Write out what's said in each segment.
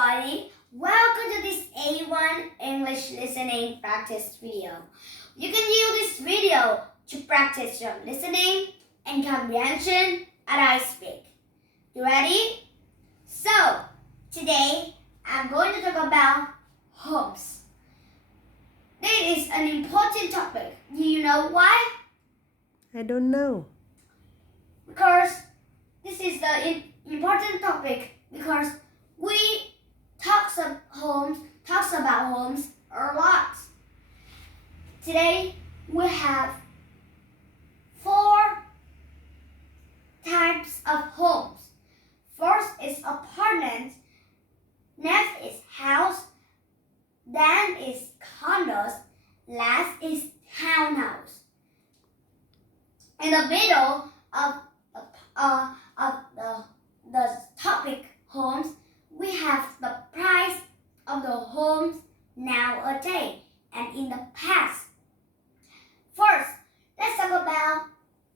everybody, welcome to this A1 English listening practice video. You can use this video to practice your listening and comprehension as I speak. You ready? So, today I'm going to talk about homes. This is an important topic. Do you know why? I don't know. Because this is the important topic because we talks about homes a lot. Today we have 4 types of homes. First is apartment, next is house, then is condos, last is townhouse. In the middle of the topic homes, we have the price of the homes nowadays and in the past. First, let's talk about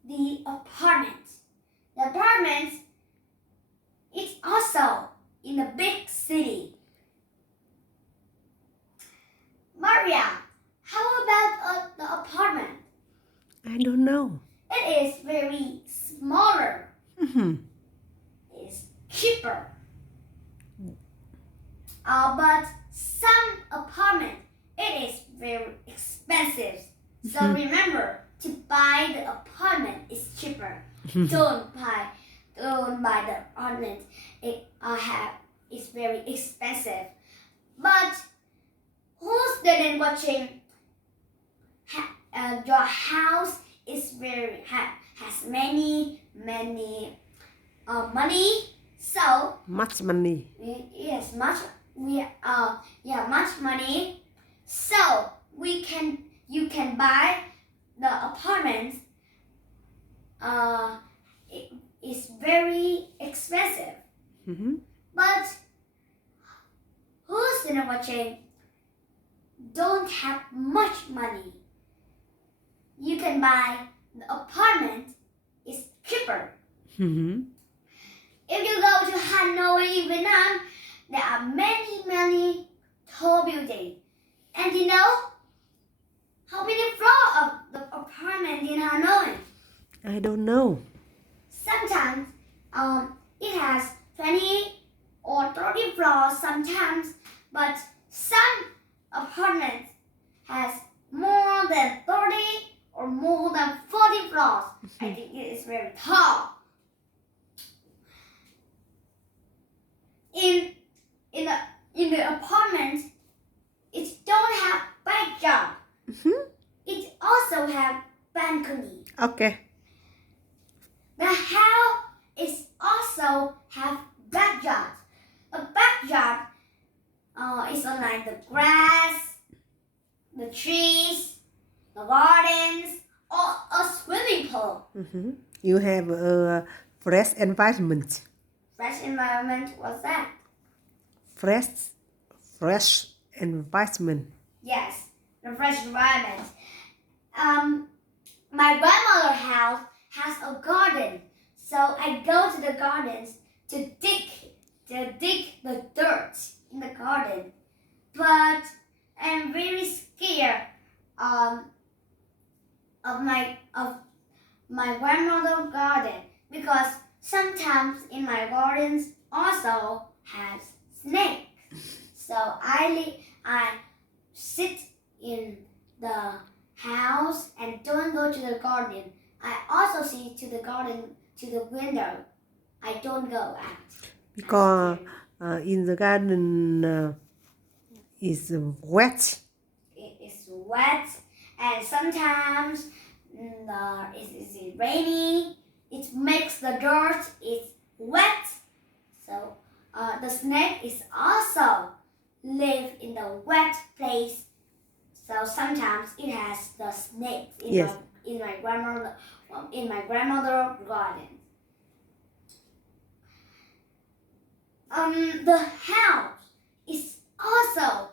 the apartments. The apartments is also in a big city. Maria, how about the apartment? I don't know. It is very smaller. Mm-hmm. It's cheaper. But some apartment, it is very expensive. So remember, to buy the apartment is cheaper. Don't buy the apartment. It's very expensive. But who student watching? Your house is has many money. So Much money. yes, much money. So you can buy the apartment. It is very expensive. Mm-hmm. But who's in watching don't have much money? You can buy the apartment. It's cheaper. Mm-hmm. If you go to Hanoi in Vietnam, there are many tall buildings. And you know how many floors of the apartment in Hanoi? I don't know. Sometimes it has 20 or 30 floors sometimes, but some apartments has more than 30 or more than 40 floors. I think it is very tall. In the apartment, it don't have backyard. Mm-hmm. It also have balcony. Okay. The house is also have backyard. A backyard is like the grass, the trees, the gardens, or a swimming pool. Mm-hmm. You have a fresh environment. Fresh environment, what's that? Fresh environment. Yes, the fresh environment. My grandmother's house has a garden, so I go to the gardens to dig the dirt in the garden. But I'm very scared of my grandmother's garden because sometimes in my gardens also has snakes. So I sit in the house and don't go to the garden. I also see to the garden to the window. I don't go out. Because in the garden is wet. It is wet and sometimes it's rainy. It makes the dirt is wet. So the snake is also live in the wet place. So sometimes it has the snakes in my grandmother garden. The house is also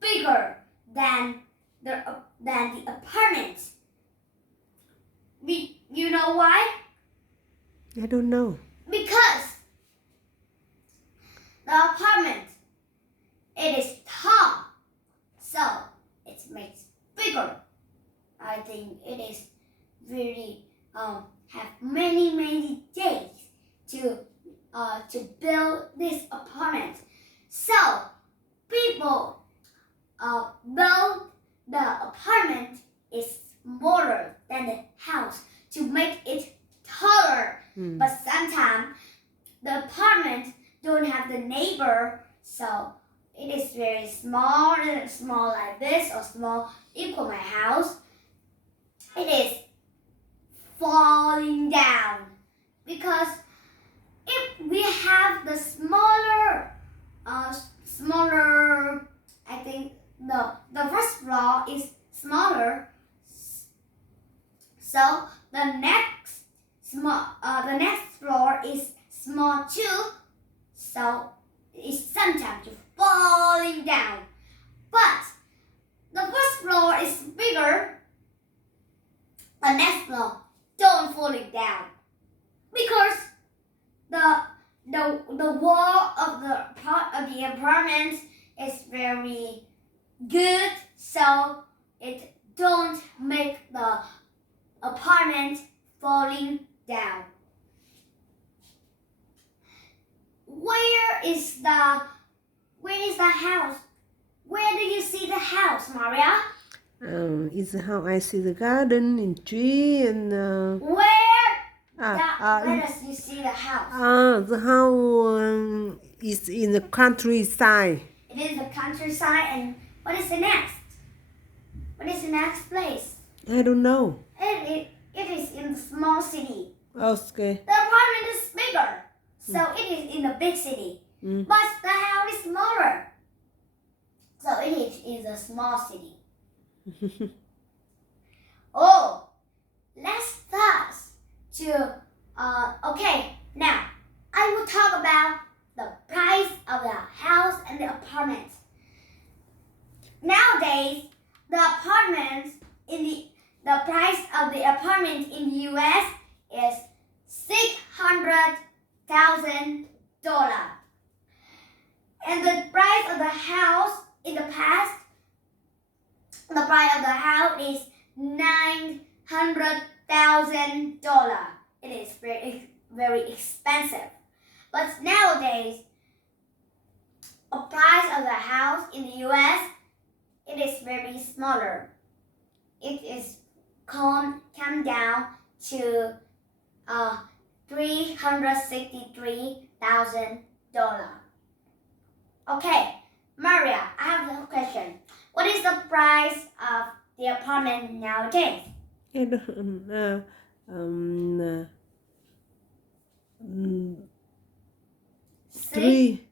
bigger than the apartment. You know why? I don't know. Because the apartment build this apartment. So people build the apartment is smaller than the house to make it taller. But sometimes the apartment don't have the neighbor, so it is very small like this or small equal my house. It is falling down because if we have the smaller, I think the first floor is smaller, so the next floor is small too, so it's sometimes falling down. But the first floor is bigger, the next floor don't falling down because the wall of the apartment is very good, so it don't make the apartment falling down. Where is the house? Where do you see the house, Maria? It's how I see the garden and tree and Where does you see the house? the house is in the countryside. It is the countryside, and what is the next? What is the next place? I don't know. It is in the small city. Okay. The apartment is bigger, so it is in the big city. But the house is smaller, so it is in the small city. Oh, let's start to okay. Now I will talk about the price of the house and the apartment. Nowadays, the price of the apartment in the U.S. is $600,000, and the price of the house in the past, the price of the house is $900,000. It is very expensive. But nowadays, the price of the house in the U.S. it is very smaller. It is come down to $363,000. Okay, Maria, I have a question. What is the price of the apartment nowadays? I don't city.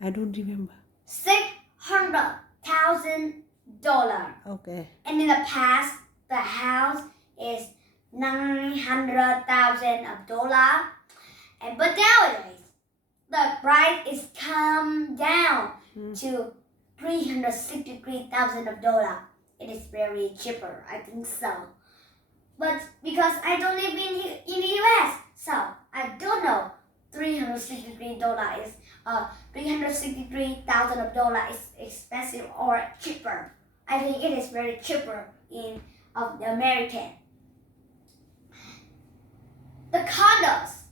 I don't remember. $600,000. Okay. And in the past, the house is $900,000. But nowadays, the price is come down to $363,000. It is very cheaper, I think so. But because I don't live in the U.S., so I don't know $363 is $363,000 is expensive or cheaper. I think it is very cheaper in of the American. The condos.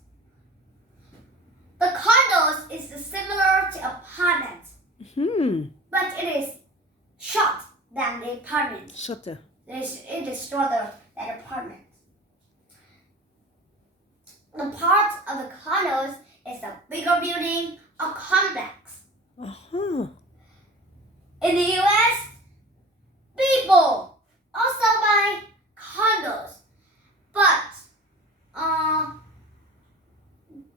The condos is similar to apartments, but it is short than the apartment. Shorter. It is shorter than apartment. The part of the condos is a bigger building, a complex. In the U.S., people also buy condos, but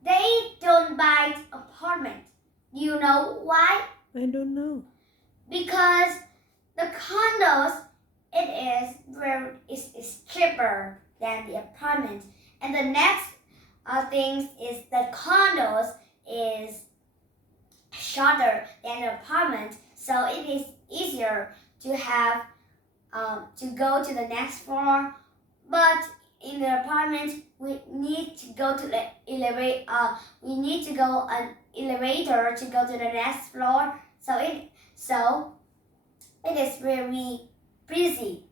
they don't buy apartment. Do you know why? I don't know. Because the condos is cheaper than the apartment, and the next thing is the condos is shorter than the apartment, so it is easier to have to go to the next floor. But in the apartment, we need to go to the elevator. We need to go an elevator to go to the next floor. So it is very busy.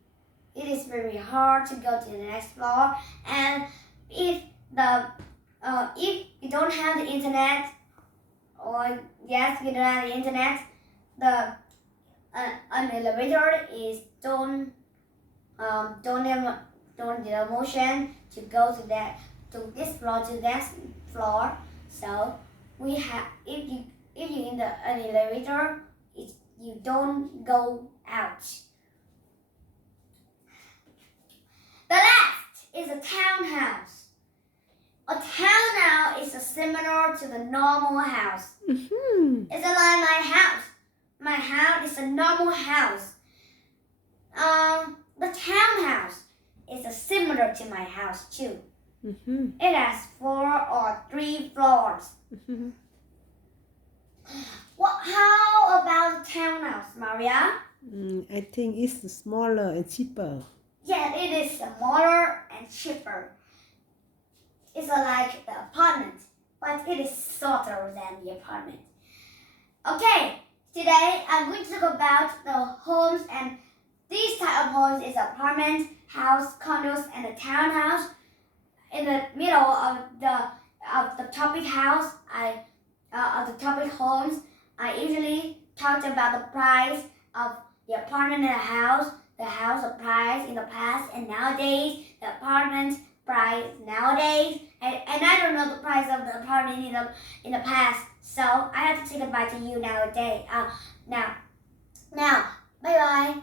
It is very hard to go to the next floor. And if the if you don't have the internet, or yes, you don't have the internet, the an elevator is don't the motion to go to this floor to that floor. So we have if you in an elevator, you don't go out. The last is a townhouse. A townhouse is similar to the normal house. Mm-hmm. It's like my house. My house is a normal house. The townhouse is similar to my house too. Mm-hmm. It has 4 or 3 floors. Mm-hmm. How about the townhouse, Maria? I think it's smaller and cheaper. Yeah, it is smaller and cheaper. It's like the apartment, but it is shorter than the apartment. Okay, today I'm going to talk about the homes, and these type of homes is apartment, house, condos, and a townhouse. In the middle of the topic house, of the topic homes, I usually talked about the price of the apartment and the house price in the past and nowadays, the apartment price nowadays, and I don't know the price of the apartment in the past, so I have to say goodbye to you nowadays. Now, bye bye.